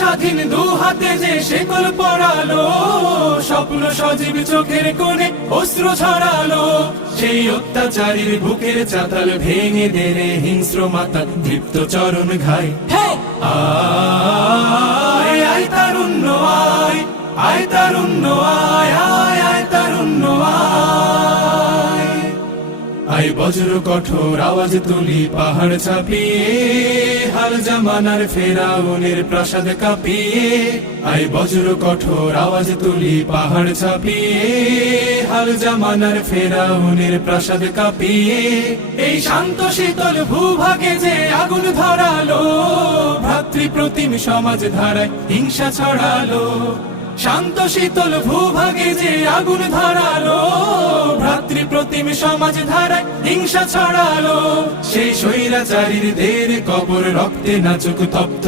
স্বাধীন দু হাতে যে শেকল পড়ালো, স্বপ্ন সজীব চোখের কোণে অস্ত্র ছড়ালো। সেই অত্যাচারীর বুকের চাতাল ভেঙে দেনে হিংস্র মাতা দীপ্ত চরণ ঘাই। আয় আয় তারুণ্য আয়, আয় তারুণ্য আয়, আয় আয় তারুণ্য আয়। আয় বজ্র কঠোর আওয়াজ তুলি পাহাড় ছাপিয়ে, হাল জামানার ফেরাউনের প্রাসাদ কাঁপিয়ে। আয় বজ্র কঠোর আওয়াজ তুলি পাহাড় ছাপিয়ে, হাল জামানার ফেরাউনের প্রাসাদ কাঁপিয়ে। এই শান্ত শীতল ভূভাগে যে আগুন ধরালো, ভ্রাতৃপ্রতিম সমাজ ধারায় হিংসা ছড়ালো। শান্ত শীতল ভূভাগে যে আগুন ধরালো, ভ্রাতৃপ্রতিম সমাজ ধারায় হিংসা ছড়ালো। সেই স্বৈরাচারীর দের কবর রক্তে নাচুক তপ্ত